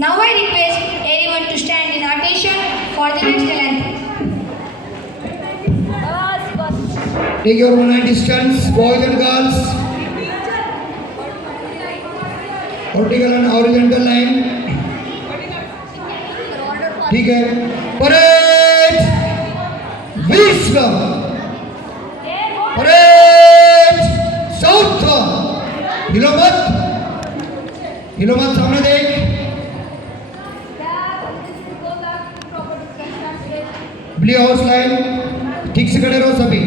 Now I request everyone to stand in attention for the national anthem. Take your 1 distance, boys and girls. Vertical and horizontal line. ठीक है. Parade. विश्व. Parade. South. हिलो मत. हिलो मत सामने देख. Blue house line. ठीक से खड़े रहो सभी.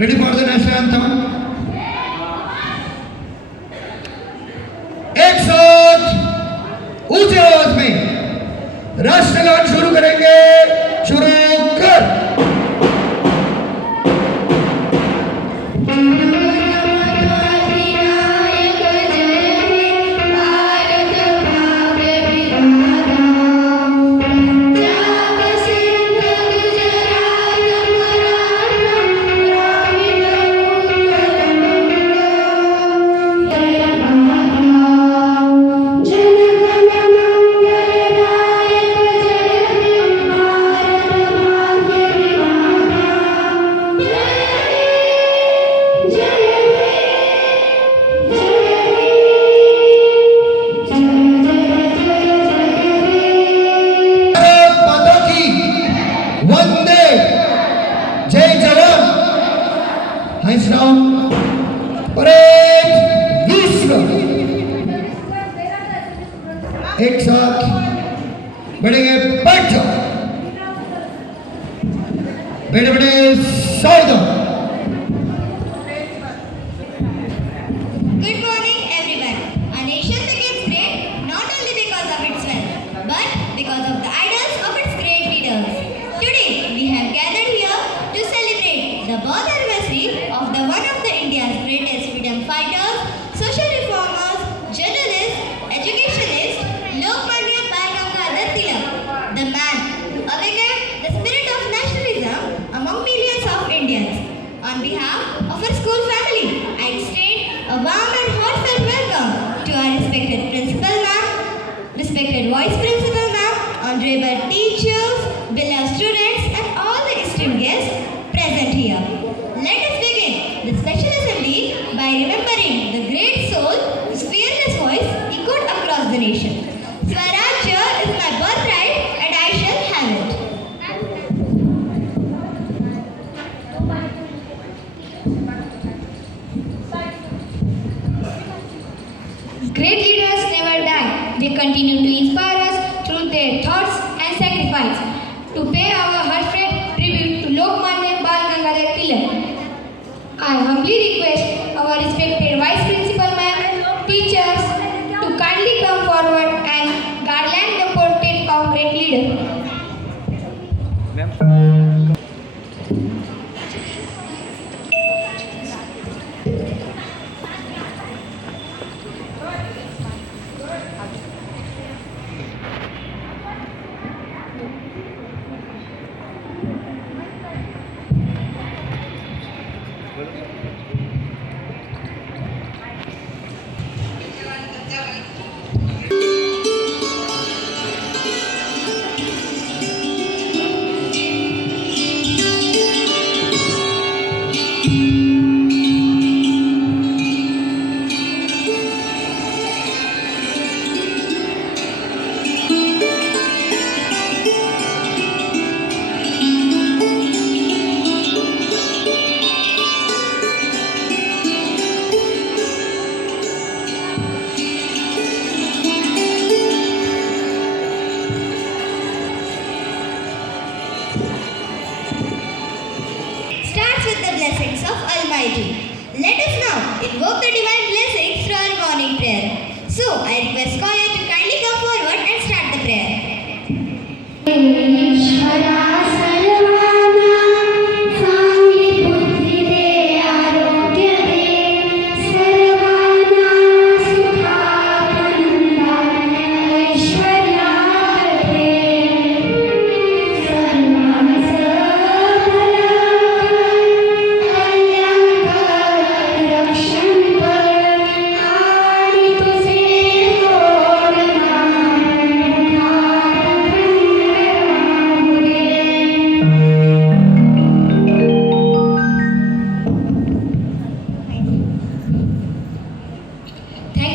Ready for the national anthem? एक साथ ऊंची आवाज में राष्ट्रगान शुरू करेंगे. शुरू कर. Hands down. Parade. विश्व. एक साथ बढ़ेंगे. बैठ जाओ. बैठे बैठे सो जाओ. Good morning, everyone. Our nation becomes great not only because of its wealth, but because of the idols of its great leaders. Today, we have gathered here to celebrate the birth anniversary of one of the India's greatest freedom fighters, social reformers, journalists, educationists, Lokmanya Gangadhar Tilak, the man who awakened the spirit of nationalism among millions of Indians. On behalf of our school family, I extend a warm and heartfelt welcome to our respected principal ma'am, respected vice principal ma'am, honorable teachers, beloved students, and all the esteemed guests present here. Let us begin the special assembly by remembering the great soul whose fearless voice echoed across the nation. Swarajya is my birthright and I shall have it. Great leaders never die. They continue to inspire us through their thoughts and sacrifice. To pay our heartfelt tribute to Lokmanya Gangadhar Tilak, I humbly request our respected Vice Principal Ma'am, teachers to kindly come forward and garland the portrait of great leader.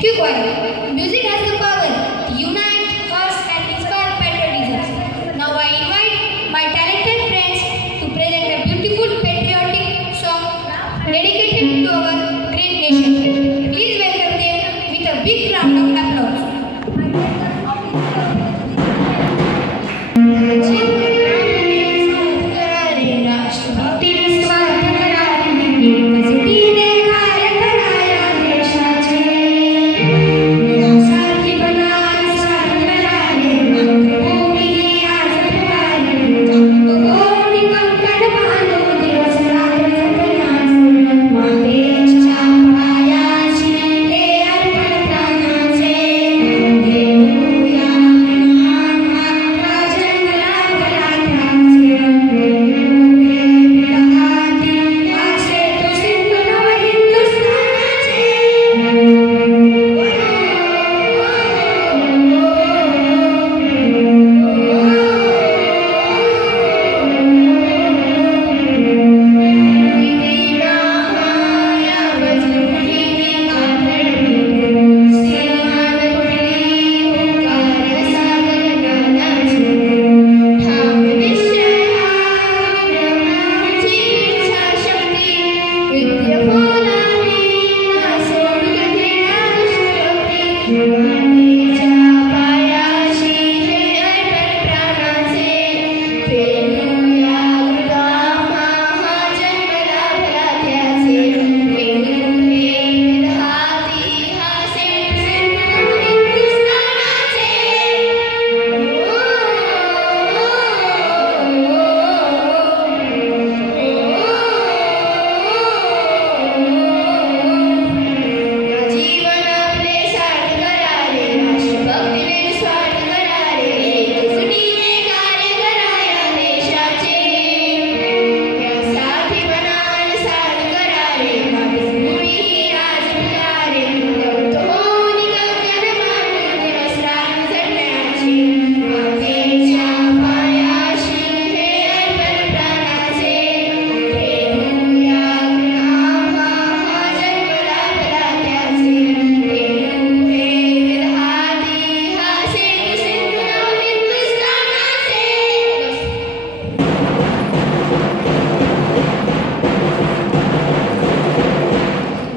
you, choir. Music has the power to unite, cause, and inspire patriotism. Now I invite my talented friends to present a beautiful patriotic song dedicated to our great nation. Please welcome them with a big round of applause.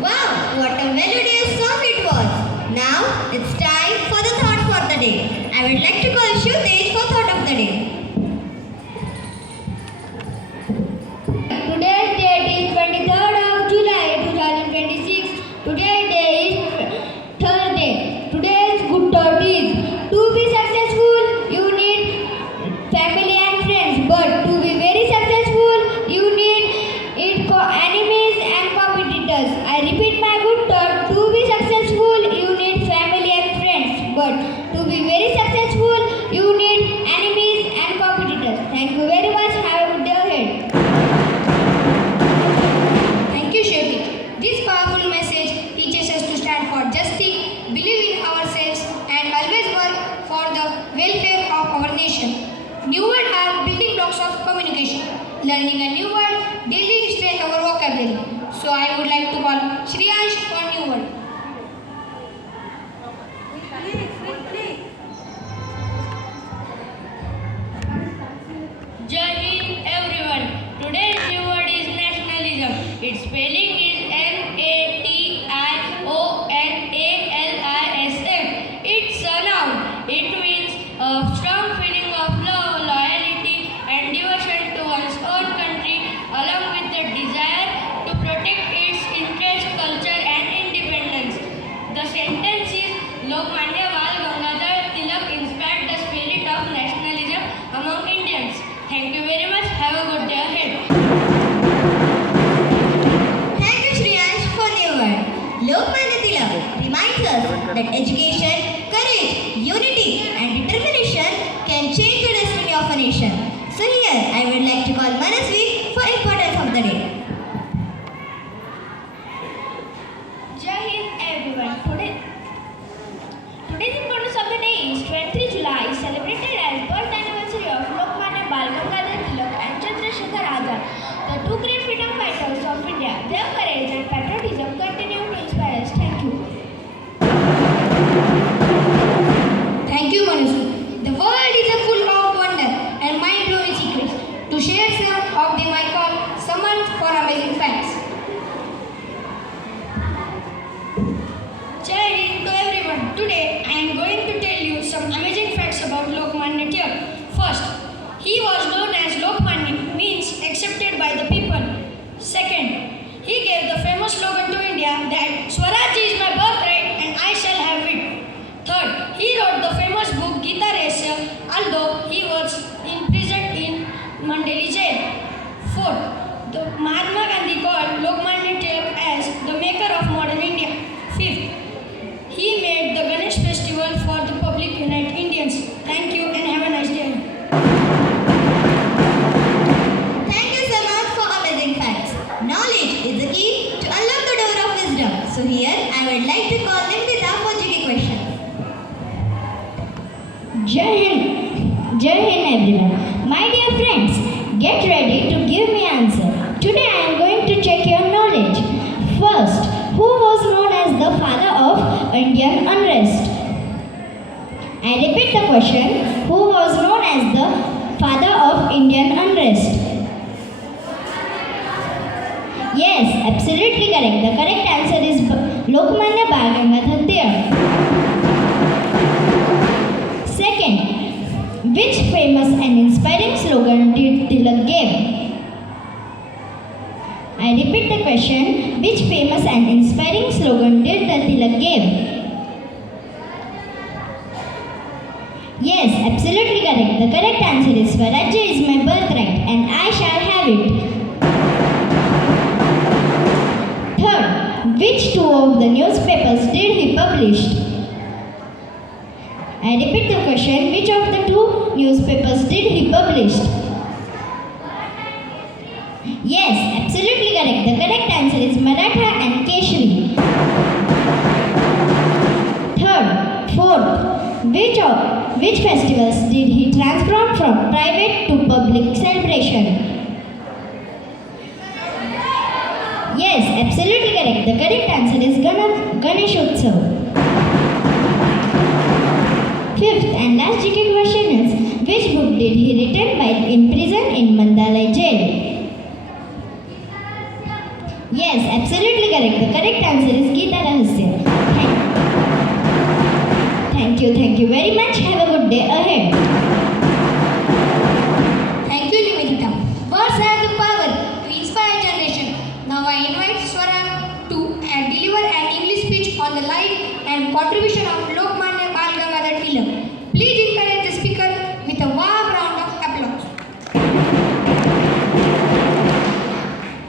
Wow, what a melodious song it was. Now it's time for the thought for the day. I would like to call Shutesh for thought of the day. Today's date is 23rd of July 2026. Today's day is Thursday. Today's good thought is to be successful you need family and friends, but to be very successful you need enemies and competitors. I repeat my good thought. To be successful you need family and friends, but to be very successful you need enemies and competitors. Thank you very much. Have a good day ahead. Thank you, Shweta. This powerful message teaches us to stand for justice, believe in ourselves, and always work for the welfare of our nation. New words are building blocks of communication. Learning a new word daily strengthens our vocabulary. So I would like to call Shriyansh for new word. Jai Hind everyone. Today's new word is nationalism. Its spelling is nationalism. It's a noun. It means a strong feeling of love, loyalty, and devotion to one's own country, along with the desire to protect its interest, culture, and independence. The sentence is Lokmanya Bal Gangadhar Tilak inspired the spirit of nationalism among Indians. Thank you very much. Have a good day ahead. Thank you, Shriyansh, for new word. Lokmanya Tilak reminds us that education, courage, unity, and determination can change the destiny of a nation. So here, I would like to call Manasvi for importance of the day. Jai Hind everyone. Today's importance of the day is 23 July is celebrated as birth anniversary of Lokmanya Bal Gangadhar Tilak and Chandrasekhar Azad, the two great freedom fighters of India. Their courage and patriotism continue to inspire us. Thank you. some amazing facts about Lokmanya Tilak. First, he was known as Lokmanya, means accepted by the people. Second, he gave the famous slogan to India that Swaraj is my birthright and I shall have it. Third, he wrote the famous book Gita Rahasya, although he was imprisoned in Mandeli jail. Fourth, the Mahatma Gandhi called Lokmanya Tilak as the maker of modern India. Fifth, he made the Ganesh festival for the public unite Indians. Thank you and have a nice day. Thank you so much for amazing facts. Knowledge is the key to unlock the door of wisdom. So here I would like to call Nimrita for GK questions. Jai Hind everyone. My dear friends, get ready to give me answer. Today I am going to check your knowledge. First, who was known as the father of Indian unrest? I repeat the question. Who was known as the father of Indian unrest? Yes, absolutely correct. The correct answer is Lokmanya Gangadhar Tilak. Second, which famous and inspiring slogan did Tilak give? I repeat the question. Which famous and inspiring slogan did the Tilak give? Yes, absolutely correct. The correct answer is Swarajya is my birthright and I shall have it. Third, which two of the newspapers did he publish? I repeat the question. Which of the two newspapers did he publish? Yes, absolutely correct. The correct answer is Maratha and Keshri. Third, fourth, which festivals did he transform from private to public celebration? Yes, absolutely correct. The correct answer is Ganesh Utsav. Fifth and last GK question is, which book did he written while in prison in Mandalay jail? Yes, absolutely correct. The correct answer is Gita Rahasya. Thank you very much. Have a good day ahead. Thank you, Nimrita. Words have the power to inspire generation. Now I invite Swara to deliver an English speech on the life and contribution of Lokmanya Gangadhar Tilak. Please encourage the speaker with a warm round of applause.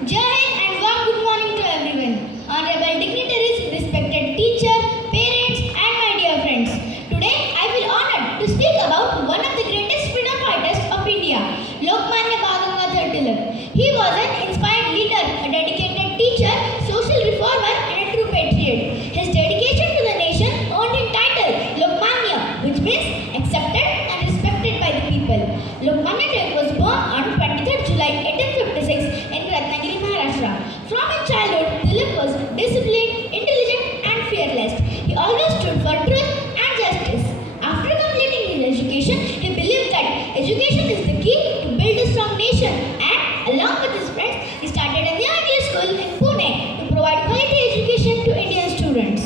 Jai Hind and warm good morning to everyone. Honorable dignitaries, respected teacher, parents and my dear friends. Today I feel honored to speak about one of the greatest freedom fighters of India, Lokmanya Gangadhar Tilak. He was an inspired leader, a dedicated teacher, social reformer and a true patriot. His dedication to the nation earned him title Lokmanya, which means accepted and respected by the people. Lokmanya Tilak was born on 23rd July 1856 in Ratnagiri, Maharashtra. From his childhood, Tilak was disciplined, intelligent and fearless. He always stood for truth and justice. After completing his education, he believed that education is the key to build a strong nation, and along with his friends, he started a new English school in Pune to provide quality education to Indian students.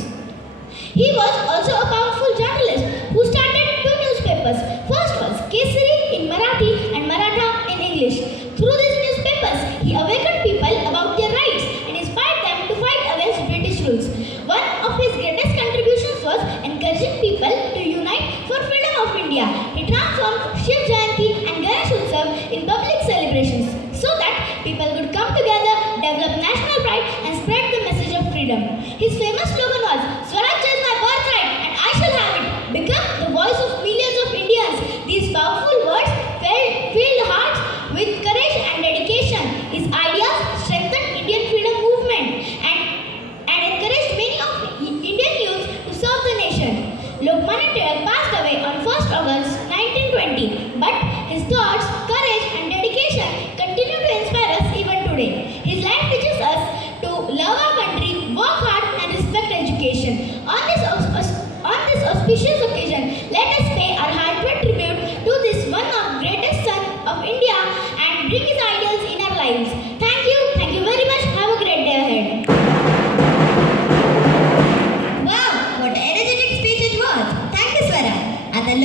He was also a powerful journalist who started two newspapers. First was Kesari in Marathi and Maratha in English. Through these newspapers, he awakened people about their rights and inspired them to fight against British rules. One of his greatest contributions was encouraging people to unite for freedom of India. He transformed Shiv Jayanti and Ganesh Utsav in public celebrations so that people could come together, develop national pride and spread the message of freedom. His famous slogan was, Swaraj is my birthright and I shall have it. Become the voice of millions of Indians. These powerful words filled hearts with courage and dedication. His ideas strengthened Indian freedom movement and encouraged many of Indian youth to serve the nation. Lokmanya Tilak passed away on 1st August 1920, but his thoughts, courage and dedication continue to inspire us even today. His life teaches us to love our country, work hard and respect education. On this auspicious occasion, let us pay our heartfelt tribute to this one of greatest son of India and bring his ideals in our lives. Thank you very much. Have a great day ahead. Wow, what an energetic speech it was. Thank you, Swara. At the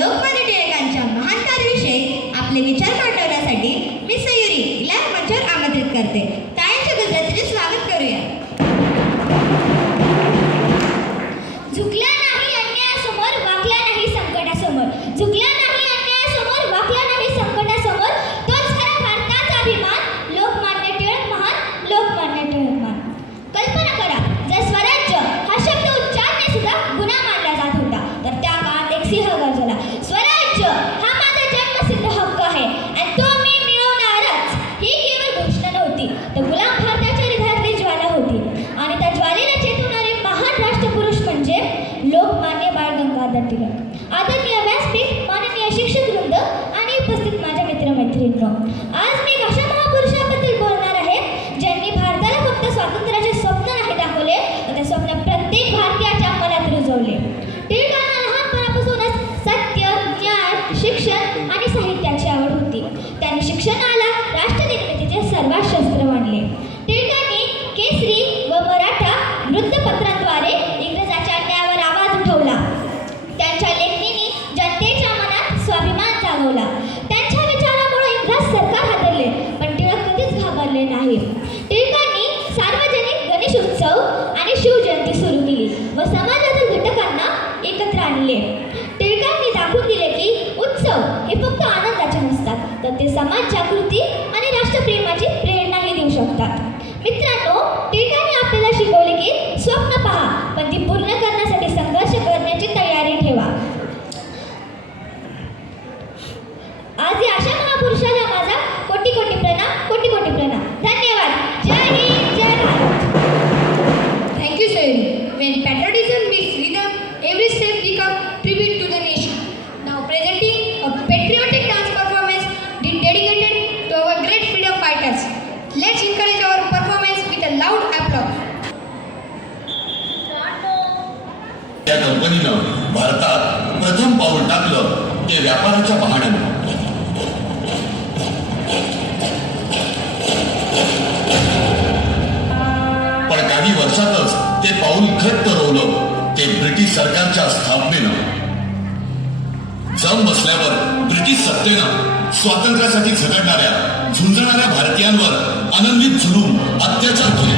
Lokmanya Bal Gangadhar Tilak. आदरणीय व्यासपीठ, माननीय शिक्षकवृंद आणि उपस्थित माझ्या मित्रमैत्रिणींनो, आज मी एक अशा महापुरुषाबद्दल बोलणार आहे ज्यांनी भारताला फक्त स्वातंत्र्याचे स्वप्न नाही दाखवले, तर ते स्वप्न प्रत्येक भारतीयाच्या मनात रुजवले. टिळकांना लहानपणापासूनच सत्य, न्याय, शिक्षण आणि साहित्याची आवड होती. त्यांनी शिक्षणाला राष्ट्रनिर्मितीचे सर्वात शस्त्र मानले. टिळकांनी केसरी व मराठा वृत्तपत्रांद्वारे इंग्रजाच्या अन्यायावर आवाज उठवला. त्यांच्या लेखणीने जनतेच्या मनात स्वाभिमान जागवला. त्यांच्या विचारामुळे इंग्रज सरकार हादरले, पण टिळक कधीच घाबरले नाही. टिळकांनी सार्वजनिक गणेश उत्सव आणि शिवजयंती सुरू केली व समाजातील घटकांना एकत्र आणले. टिळकांनी दाखवून दिले की उत्सव हे फक्त आनंदाचे नसतात, तर ते समाज जागृती आणि राष्ट्रप्रेमाची प्रेरणाही देऊ शकतात. मित्रांनो, टिळकांनी आपल्याला शिकवले की स्वप्न पहा, पण ती पूर्ण करण्यासाठी संघर्ष करण्याची तयारी ठेवा. आज या अशा महापुरुषाला माझा कोटी कोटी प्रणाम, कोटी कोटी प्रणाम. धन्यवाद. जय हिंद, जय Bharat. Thank you, sir. When patriotism meets rhythm, every step becomes tribute to the nation. Now presenting a patriotic dance performance dedicated to our great freedom fighters. Let's encourage our performance with a loud applause. त्या कंपनीनं भारतात प्रथम पाऊल टाकलं ते व्यापाराच्या बहाण्यानं. पण काही वर्षातच ते पाऊल घट्ट रोवलं ते ब्रिटिश सरकारच्या स्थापनेनं. जम बसल्यावर ब्रिटिश सत्तेनं स्वातंत्र्यासाठी झगडणाऱ्या झुंजणाऱ्या भारतीयांवर अनन्वित जुलूम अत्याचार केले.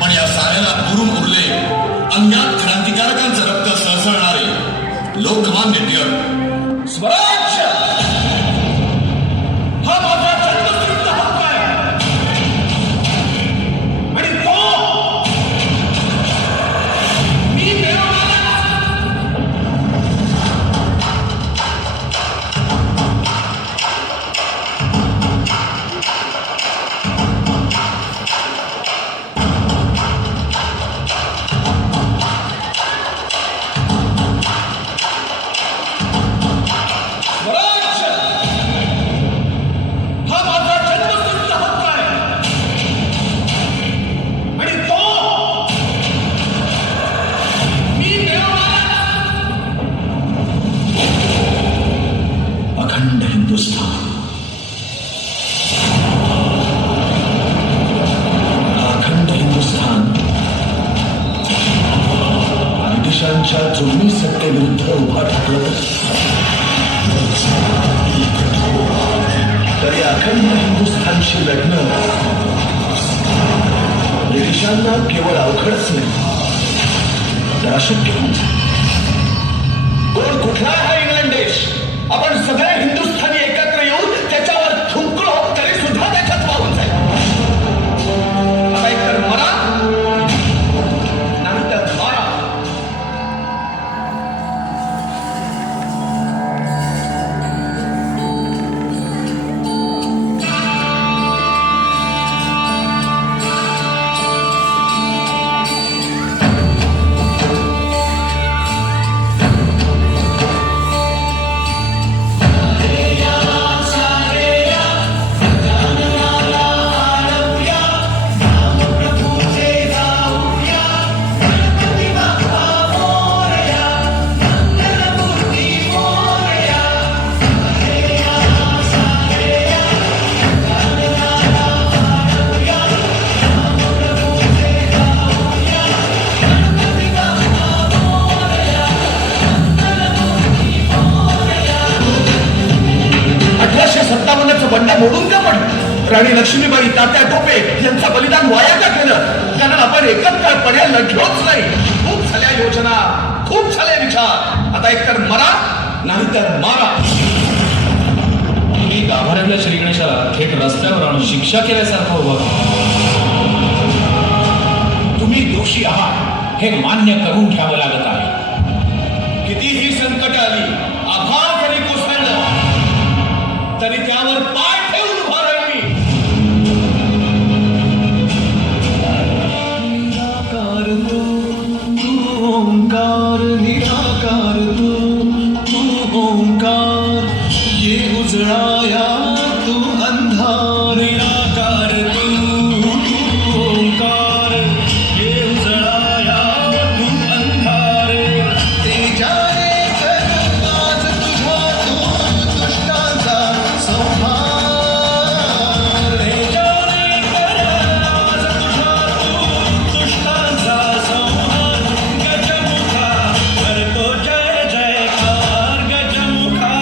पण या साऱ्याला पुरून उरले अंगात क्रांतिकारकांचं रक्त सळसळणारे लोकमान्य टिळक. स्वराज्य हा माझा जन्मसिद्ध हक्क आहे आणि तो मी मिळवणार. अखंड हिंदुस्थान, अखंड हिंदुस्थान ब्रिटिशांच्या जुलमी सत्तेविरुद्ध उभा ठाकलं तरी अखंड हिंदुस्थानशी लढणं ब्रिटिशांना केवळ अवघडच नाही तर अशक्य होऊन जाईल. कोण कुठला हा इंग्लंड देश, आपण सगळे हिंदुस्थानी एकत्र येऊन त्याच्यावर थुंकलो तरी सुद्धा त्याच्यात वाहून जाईल. आता एकतर मरा नाहीतर मारा. बंड मोडून का पडलं? राणी लक्ष्मीबाई, तात्या टोपे यांचं बलिदान वाया का केलं? कारण आपण एकत्रपणे लढलोच नाही. खूप झाल्या योजना, खूप झाले विचार. आता एकतर मरा नाहीतर मारा. तुम्ही गाभाऱ्यातल्या श्री गणेशाला थेट रस्त्यावर आणून शिक्षा केल्यासारखं उभं. तुम्ही दोषी आहात हे मान्य करून घ्यावं लागत आहे. कितीही संकट आली, आभाळ जरी कोसळलं तरी त्यावर पाय ठेवून उभा राहील मी. निराकार तू ओंकार, निराकार तू ओंकार, ये उजळाया तू अंधार. निराकार तू ओंकार, ये उजळाया तू अंधार. तेजाने कर आज तुझा तू दुष्टांचा संहार. तेजाने कर आज तुझा तू दुष्टांचा संहार. गजमुखा करतो जय जयकार, गजमुखा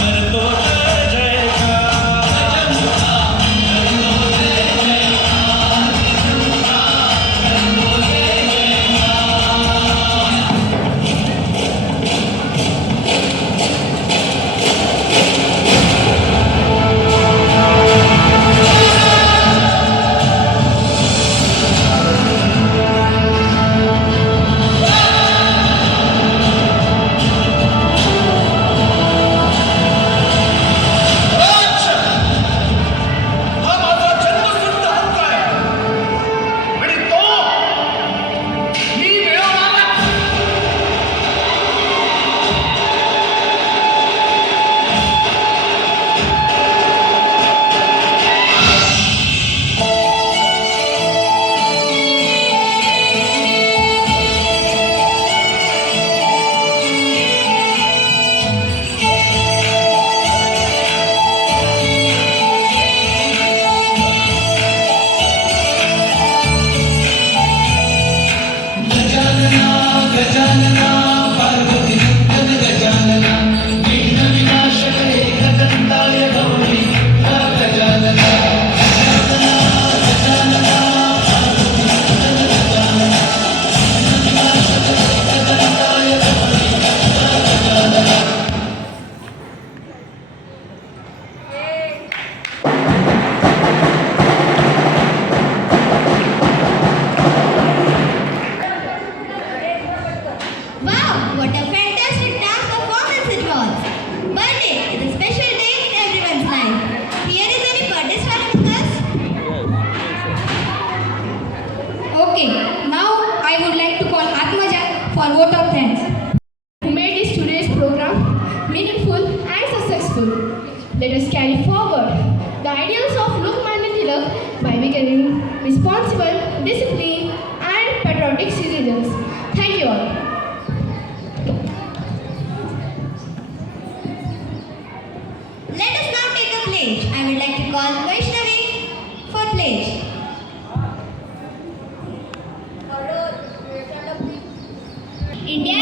करतो जय जयकार. गजमुखा करतो जय जयकार, गजमुखा करतो जय जयकार. हा माझा जन्मसिद्ध हक्क आहे आणि तो मी मिळवणारा. गजानना गजानना पार्वती नंदन गजानना, विघ्न विनाशक एकदंताय गौरी हा गजानना. गजानना गजानना पार्वती नंदन गजानना, विघ्न विनाशक एकदंताय गौरी हा Gajanana. Wow, what a fantastic dance performance it was! Birthday is a special day in everyone's life. Here is any birthday story with us? Okay, now I would like to call Atmaja for vote of thanks. Who made this today's program meaningful and successful. Let us carry forward the ideals of Lokmanya Tilak by becoming responsible, disciplined, and patriotic citizens. Thank you all. Let us now take a pledge. I would like to call Vaishnavi for pledge. India